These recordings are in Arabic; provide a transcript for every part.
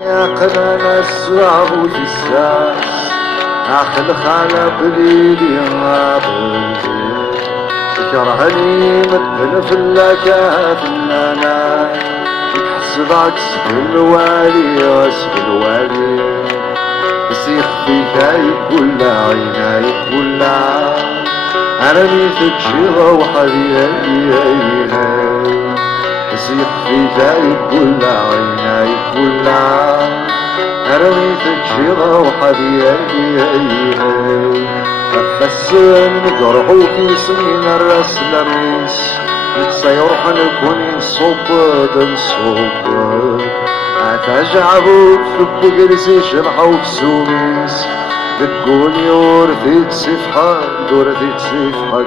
يا قنانا الصعب وتساس اخذ خالة بليدي غابلي كرهني مثل في اللكات انا تحسب عكس الوالي واسب الوالي بس يخفي يقول لا عينا يقول لا انا ميتك شي روحة بس يخفي يقول لا عينا يقول لا انا ميتك شي روحة بس نقرحو في سنين الراس للريس سيروح نكون صوب نصوب اتجعبو في جلسي شرحو في سوميس بتقول يورثيك سفحان دورثيك سفحان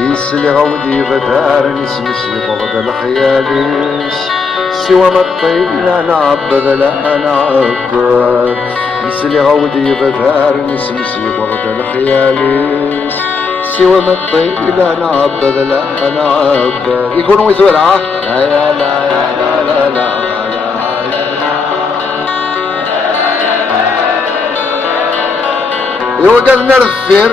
نيس اللي غودي بدار نسمس بغد الخياليس سوى ما الطيب لا نعبد لا نعبد نيس اللي غودي بدار نسمس بغد الخياليس سوى ما الطيب لا نعبد لا نعبد يكونوا يسولها لا يا لا يا لا لا لا يوقف نرفر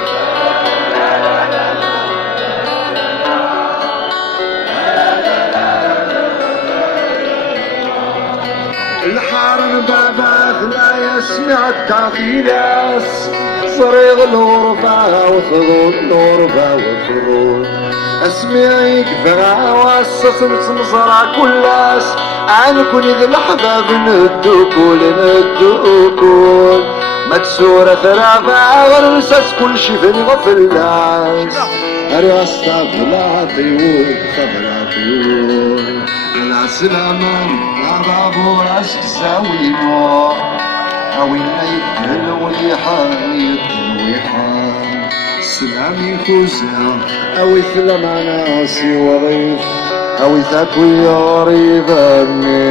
الحارن باباك لا يسمع التعقيلاس صريغ الغرفة وثغور الغرفة وثغور اسمعيك فغا واسس مسمصرع كلاس عنكن اذا الحباب ندوكول ندوكول مكسورة ثلاثة غرسس كل شي في الغفلاس أرياستا بلا طيور خبر طيور العسلامة لابابو راسك ساوي نور أوي نيت الويحان يتلويحان سلامي كوزا أوي ثلما ناسي وظيف أوي ثاكوي غريبا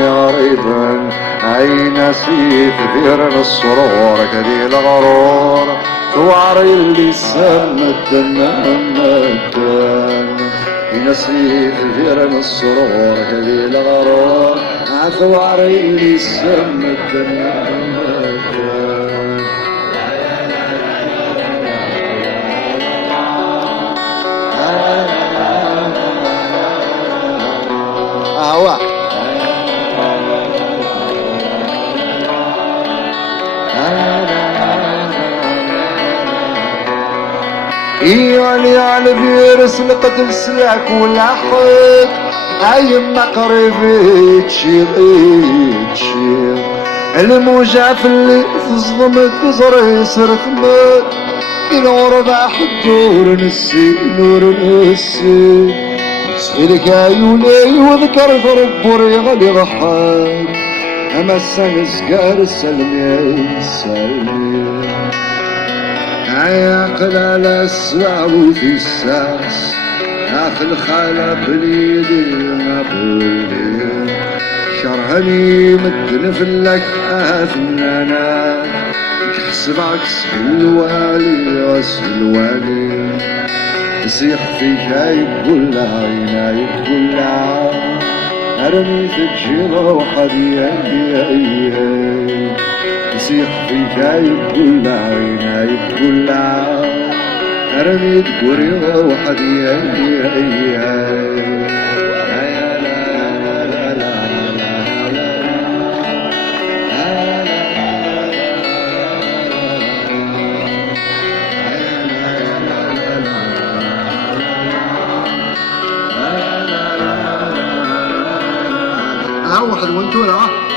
غريبا عين سيف ثير السرور كذي الغرور توعري اللسان مدن ينسيف ثير السرور كذي الغرور توعري اللسان مدن يعني على فيرس القتل سلاك ولحق ايما قريب تشير الموجة في اللي تصدم تزري سرثمت نور بحد نور نسي نور نسي سخيلك عيوني وذكر فربوري غلي غحان اما السنسكار السلمي السلمي يا قلال السعو في الساس اخل خالة بليدي نابولي شرهني مدن في اللك اثنانا تحسب عكس الوالي واسم الوالي يصيح في جاي يقول لا عينا يقول لا ارمي في الجيرة وحدي يصيح في جاي يقول لا عينا يقول لا ارمي تقريضة وحدي واحد وانتو لا